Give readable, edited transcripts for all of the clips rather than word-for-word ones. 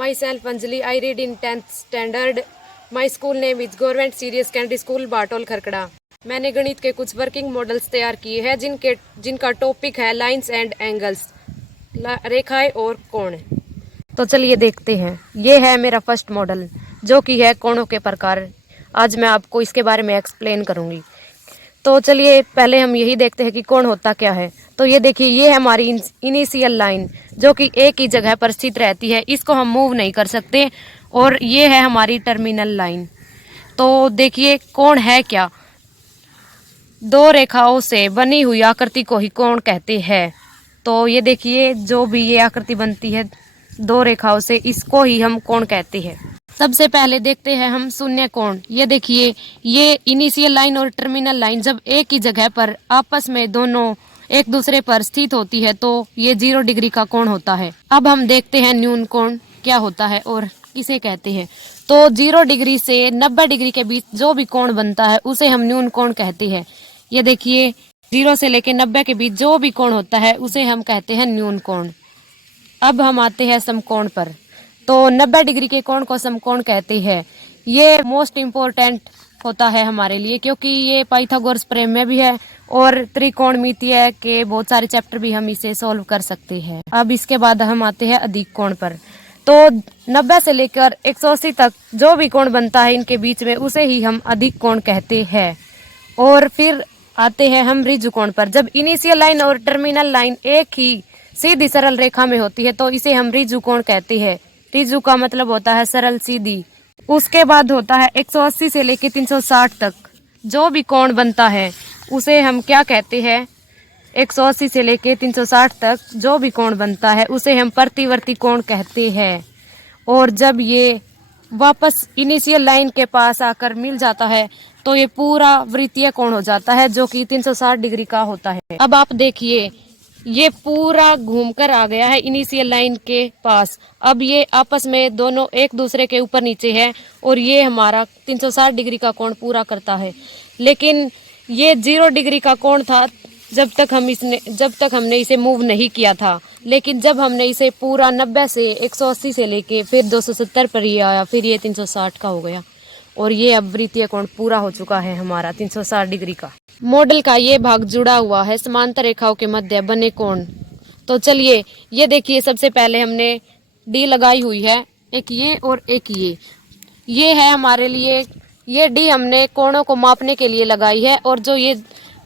Myself Anjali, I read in 10th standard. My school name is Government Senior Secondary School बाटोल Kharkara. मैंने गणित के कुछ working models तैयार किए हैं जिनका टॉपिक है लाइंस एंड एंगल्स, रेखाएं और कोण। तो चलिए देखते हैं। ये है मेरा फर्स्ट मॉडल जो कि है कोणों के प्रकार। आज मैं आपको इसके बारे में एक्सप्लेन करूंगी। तो चलिए पहले हम यही देखते हैं कि कोण होता क्या है। तो ये देखिए, ये है हमारी इनिशियल लाइन जो कि एक ही जगह पर स्थित रहती है, इसको हम मूव नहीं कर सकते। और ये है हमारी टर्मिनल लाइन। तो देखिए कोण है क्या, दो रेखाओं से बनी हुई आकृति को ही कोण कहते हैं। तो ये देखिए, जो भी ये आकृति बनती है दो रेखाओं से, इसको ही हम कोण कहते हैं। सबसे पहले देखते हैं हम शून्य कोण। ये देखिए, ये इनिशियल लाइन और टर्मिनल लाइन जब एक ही जगह पर आपस में दोनों एक दूसरे पर स्थित होती है तो ये 0 डिग्री का कोण होता है। अब हम देखते हैं न्यून कोण क्या होता है और किसे कहते हैं। तो 0 डिग्री से 90 डिग्री के बीच जो भी कोण बनता है उसे हम न्यून कोण कहते हैं। ये देखिए, 0 से लेकर 90 के बीच जो भी कोण होता है उसे हम कहते हैं न्यून कोण। अब हम आते हैं समकोण पर। तो 90 डिग्री के कोण को समकोण कहते हैं। ये मोस्ट इम्पोर्टेंट होता है हमारे लिए क्योंकि ये पाइथागोरस प्रमेय में भी है और त्रिकोणमितीय के बहुत सारे चैप्टर भी हम इसे सॉल्व कर सकते हैं। अब इसके बाद हम आते हैं अधिक कोण पर। तो 90 से लेकर 180 तक जो भी कोण बनता है इनके बीच में उसे ही हम अधिक कोण कहते हैं। और फिर आते हैं हम ऋजु कोण पर। जब इनिशियल लाइन और टर्मिनल लाइन एक ही सीधी सरल रेखा में होती है तो इसे हम ऋजु कोण कहते हैं। ऋजु का मतलब होता है सरल, सीधी। उसके बाद होता है 180 से लेकर 360 तक जो भी कोण बनता है उसे हम क्या कहते हैं। 180 से लेकर 360 तक जो भी कोण बनता है उसे हम प्रतिवर्ती कोण कहते हैं। और जब ये वापस इनिशियल लाइन के पास आकर मिल जाता है तो ये पूरा वृत्तीय कोण हो जाता है जो कि 360 डिग्री का होता है। अब आप देखिए, ये पूरा घूमकर आ गया है इनिशियल लाइन के पास। अब ये आपस में दोनों एक दूसरे के ऊपर नीचे है और ये हमारा 360 डिग्री का कोण पूरा करता है। लेकिन ये 0 डिग्री का कोण था जब तक हमने इसे मूव नहीं किया था। लेकिन जब हमने इसे पूरा 90 से 180 से लेके फिर 270 पर ही आया, फिर ये 360 का हो गया और ये अब वृत्तीय कोण पूरा हो चुका है हमारा 360 डिग्री का। मॉडल का ये भाग जुड़ा हुआ है समांतर रेखाओं के मध्य बने कोण। तो चलिए ये देखिए, सबसे पहले हमने डी लगाई हुई है, एक ये और एक ये है हमारे लिए। ये डी हमने कोणों को मापने के लिए लगाई है। और जो ये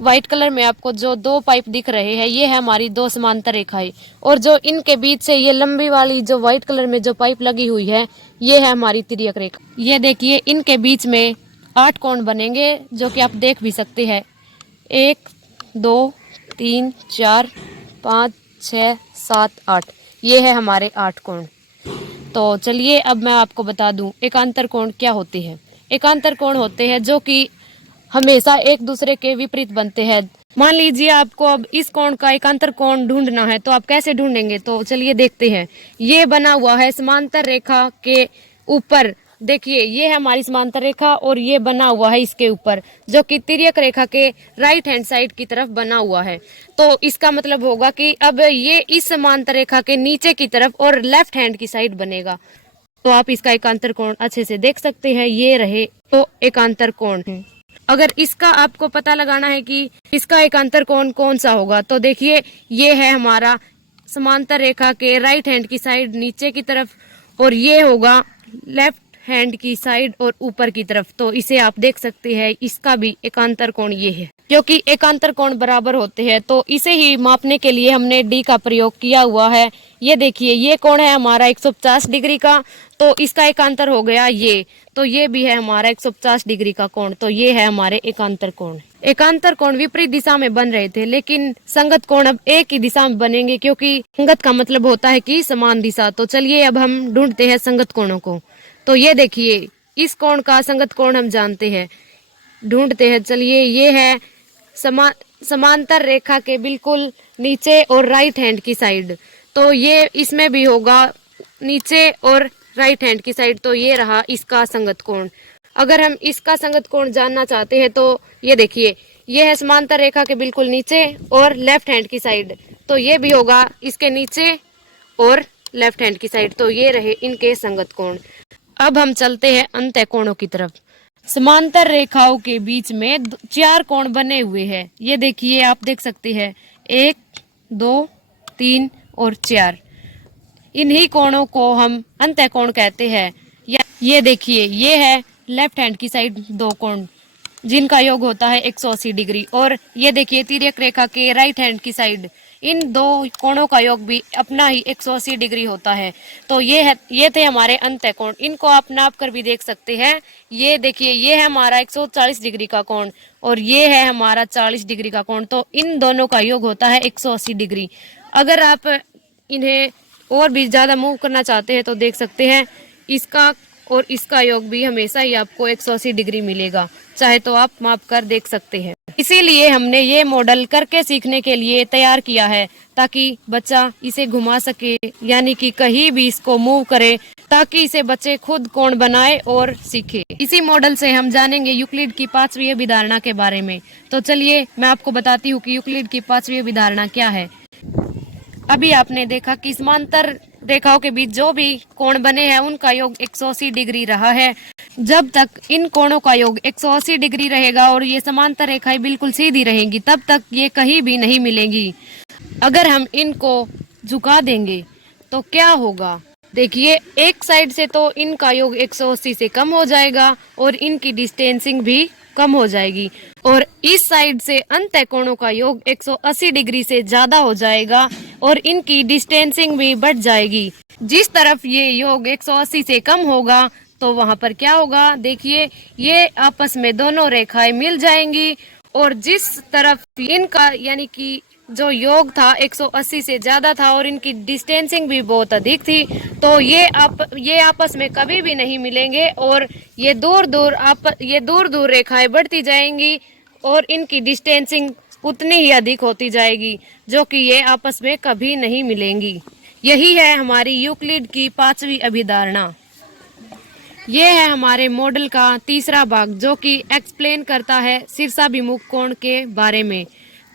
व्हाइट कलर में आपको जो दो पाइप दिख रहे हैं ये है हमारी दो समांतर रेखाएं। और जो इनके बीच से ये लंबी वाली जो व्हाइट कलर में जो पाइप लगी हुई है ये है हमारी तिर्यक रेखा। ये देखिए, इनके बीच में 8 कोण बनेंगे जो कि आप देख भी सकते हैं। 1 2 3 4 5 6 7 8, ये है हमारे 8 कोण। तो चलिए अब मैं आपको बता दूं एकांतर कोण क्या होते हैं। एकांतर कोण होते हैं जो कि हमेशा एक दूसरे के विपरीत बनते हैं। मान लीजिए आपको अब इस कोण का एकांतर कोण ढूंढना है तो आप कैसे ढूंढेंगे। तो चलिए देखते हैं। ये बना हुआ है समांतर रेखा के ऊपर। देखिए, ये है हमारी समांतर रेखा और ये बना हुआ है इसके ऊपर जो कि तिर्यक रेखा के राइट हैंड साइड की तरफ बना हुआ है। तो इसका मतलब होगा कि अब ये इस समांतर रेखा के नीचे की तरफ और लेफ्ट हैंड की साइड बनेगा। तो आप इसका एकांतर कोण अच्छे से देख सकते हैं। ये रहे तो एकांतर कोण। अगर इसका आपको पता लगाना है कि इसका एकांतर कोण कौन सा होगा तो देखिए, ये है हमारा समांतर रेखा के राइट हैंड की साइड नीचे की तरफ और ये होगा लेफ्ट हैंड की साइड और ऊपर की तरफ। तो इसे आप देख सकते हैं, इसका भी एकांतर कोण ये है। क्योंकि एकांतर कोण बराबर होते हैं तो इसे ही मापने के लिए हमने डी का प्रयोग किया हुआ है। ये देखिए, ये कोण है हमारा 150 डिग्री का, तो इसका एकांतर हो गया ये। तो ये भी है हमारा 150 डिग्री का कोण। तो ये है हमारे एकांतर कोण। एकांतर कोण विपरीत दिशा में बन रहे थे लेकिन संगत कोण अब एक ही दिशा में बनेंगे क्योंकि संगत का मतलब होता है कि समान दिशा। तो चलिए अब हम ढूंढते हैं संगत कोणों को। तो ये देखिए, इस कोण का संगत कोण हम जानते हैं, ढूंढते हैं। चलिए, ये है समांतर रेखा के बिल्कुल नीचे और राइट हैंड की साइड। तो ये इसमें भी होगा नीचे और राइट हैंड की साइड। तो ये रहा इसका संगत कोण। अगर हम इसका संगत कोण जानना चाहते हैं तो ये देखिए, ये है समांतर रेखा के बिल्कुल नीचे और लेफ्ट हैंड की साइड। तो ये भी होगा इसके नीचे और लेफ्ट हैंड की साइड। तो ये रहे इनके संगत कोण। अब हम चलते हैं अंतः कोणों की तरफ। समांतर रेखाओं के बीच में 4 कोण बने हुए हैं। ये देखिए, आप देख सकते हैं 1, 2, 3 और 4। इन्हीं कोणों को हम अंतः कोण कहते हैं। ये देखिए, ये है लेफ्ट हैंड की साइड 2 कोण जिनका योग होता है 180 डिग्री। और ये देखिए तिर्यक रेखा के राइट हैंड की साइड इन 2 कोणों का योग भी अपना ही 180 डिग्री होता है। तो ये थे हमारे अंतः कोण। इनको आप नाप कर भी देख सकते हैं। ये देखिए, ये है हमारा 140 डिग्री का कोण और ये है हमारा 40 डिग्री का कोण। तो इन दोनों का योग होता है 180 डिग्री। अगर आप इन्हें और भी ज्यादा मूव करना चाहते हैं तो देख सकते हैं, इसका और इसका योग भी हमेशा ही आपको 180 डिग्री मिलेगा। चाहे तो आप माप कर देख सकते हैं। इसीलिए हमने ये मॉडल करके सीखने के लिए तैयार किया है, ताकि बच्चा इसे घुमा सके, यानी कि कहीं भी इसको मूव करे, ताकि इसे बच्चे खुद कोण बनाए और सीखे। इसी मॉडल से हम जानेंगे यूक्लिड की 5वीं अभिधारणा के बारे में। तो चलिए मैं आपको बताती हूँ कि यूक्लिड की 5वीं अभिधारणा क्या है। अभी आपने देखा कि समांतर रेखाओं के बीच जो भी कोण बने हैं उनका योग 180 डिग्री रहा है। जब तक इन कोणों का योग 180 डिग्री रहेगा और ये समांतर रेखाएं बिल्कुल सीधी रहेंगी, तब तक ये कहीं भी नहीं मिलेंगी। अगर हम इनको झुका देंगे तो क्या होगा? देखिए, एक साइड से तो इनका योग 180 से कम हो जाएगा और इनकी डिस्टेंसिंग भी कम हो जाएगी, और इस साइड से अंतः कोणों का योग 180 डिग्री से ज्यादा हो जाएगा और इनकी डिस्टेंसिंग भी बढ़ जाएगी। जिस तरफ ये योग 180 से कम होगा तो वहां पर क्या होगा? देखिए, ये आपस में दोनों रेखाएं मिल जाएंगी, और जिस तरफ इनका यानी कि जो योग था 180 से ज्यादा था और इनकी डिस्टेंसिंग भी बहुत अधिक थी, तो ये आपस में कभी भी नहीं मिलेंगे और ये दूर दूर रेखाएं बढ़ती जाएंगी और इनकी डिस्टेंसिंग उतनी ही अधिक होती जाएगी, जो कि ये आपस में कभी नहीं मिलेंगी। यही है हमारी यूक्लिड की 5वीं अभिधारणा। ये है हमारे मॉडल का तीसरा भाग, जो कि एक्सप्लेन करता है शीर्षाभिमुख कोण के बारे में।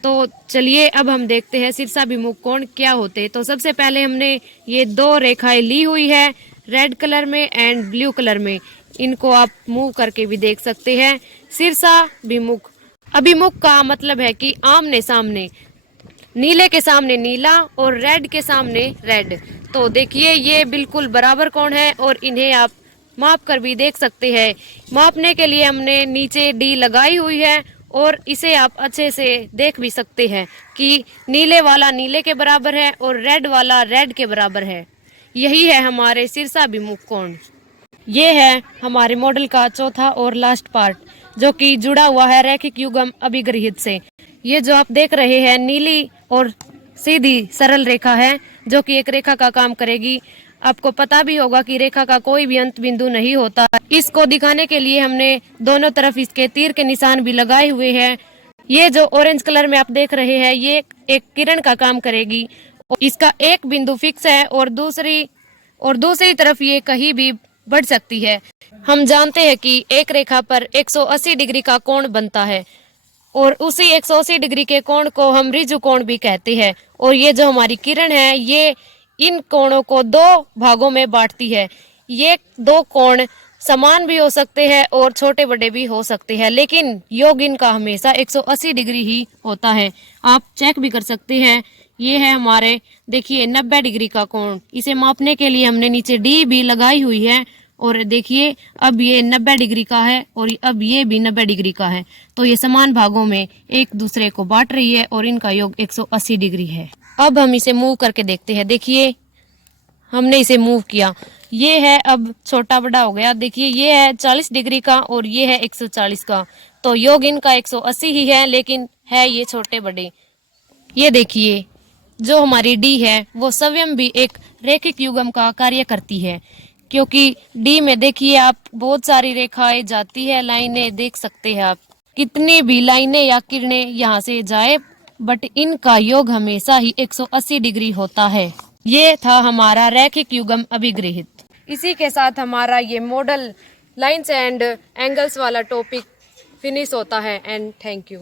तो चलिए अब हम देखते हैं शीर्षाभिमुख कोण क्या होते हैं। तो सबसे पहले हमने ये 2 रेखाएं ली हुई है, रेड कलर में एंड ब्लू कलर में। इनको आप मूव करके भी देख सकते हैं। शीर्षाभिमुख, अभिमुख का मतलब है कि आमने सामने, नीले के सामने नीला और रेड के सामने रेड। तो देखिए, ये बिल्कुल बराबर कोण है और इन्हें आप माप कर भी देख सकते हैं। मापने के लिए हमने नीचे डी लगाई हुई है और इसे आप अच्छे से देख भी सकते हैं कि नीले वाला नीले के बराबर है और रेड वाला रेड के बराबर है। यही है हमारे शीर्षाभिमुख कोण। ये है हमारे मॉडल का चौथा और लास्ट पार्ट, जो कि जुड़ा हुआ है रैखिक युग्म अभिगृहित से। ये जो आप देख रहे हैं नीली और सीधी सरल रेखा है, जो कि एक रेखा का काम करेगी। आपको पता भी होगा कि रेखा का कोई भी अंत बिंदु नहीं होता। इसको दिखाने के लिए हमने दोनों तरफ इसके तीर के निशान भी लगाए हुए हैं। ये जो ऑरेंज कलर में आप देख रहे हैं, ये एक किरण का काम करेगी। इसका एक बिंदु फिक्स है और दूसरी तरफ ये कहीं भी बढ़ सकती है। हम जानते हैं कि एक रेखा पर 180 डिग्री का कोण बनता है और उसी 180 डिग्री के कोण को हम ऋजु कोण भी कहते हैं। और ये जो हमारी किरण है, ये इन कोणों को 2 भागों में बांटती है। ये 2 कोण समान भी हो सकते हैं और छोटे बड़े भी हो सकते हैं, लेकिन योग इनका हमेशा 180 डिग्री ही होता है। आप चेक भी कर सकते हैं। ये है हमारे, देखिए, 90 डिग्री का कोण। इसे मापने के लिए हमने नीचे डी भी लगाई हुई है और देखिए, अब ये 90 डिग्री का है और अब ये भी 90 डिग्री का है। तो ये समान भागों में एक दूसरे को बांट रही है और इनका योग 180 डिग्री है। अब हम इसे मूव करके देखते हैं। देखिए, हमने इसे मूव किया, ये है अब छोटा बड़ा हो गया। देखिए, ये है 40 डिग्री का और ये है 140 का। तो योग इनका 180 ही है, लेकिन है ये छोटे बड़े। ये देखिए, जो हमारी डी है वो स्वयं भी एक रैखिक युग्म का कार्य करती है, क्योंकि डी में देखिए आप बहुत सारी रेखाएं जाती है, लाइनें देख सकते हैं आप। कितनी भी लाइनें या किरणें यहाँ से जाए, बट इनका योग हमेशा ही 180 डिग्री होता है। ये था हमारा रैखिक युग्म अभिगृहित। इसी के साथ हमारा ये मॉडल लाइंस एंड एंगल्स वाला टॉपिक फिनिश होता है। And thank you.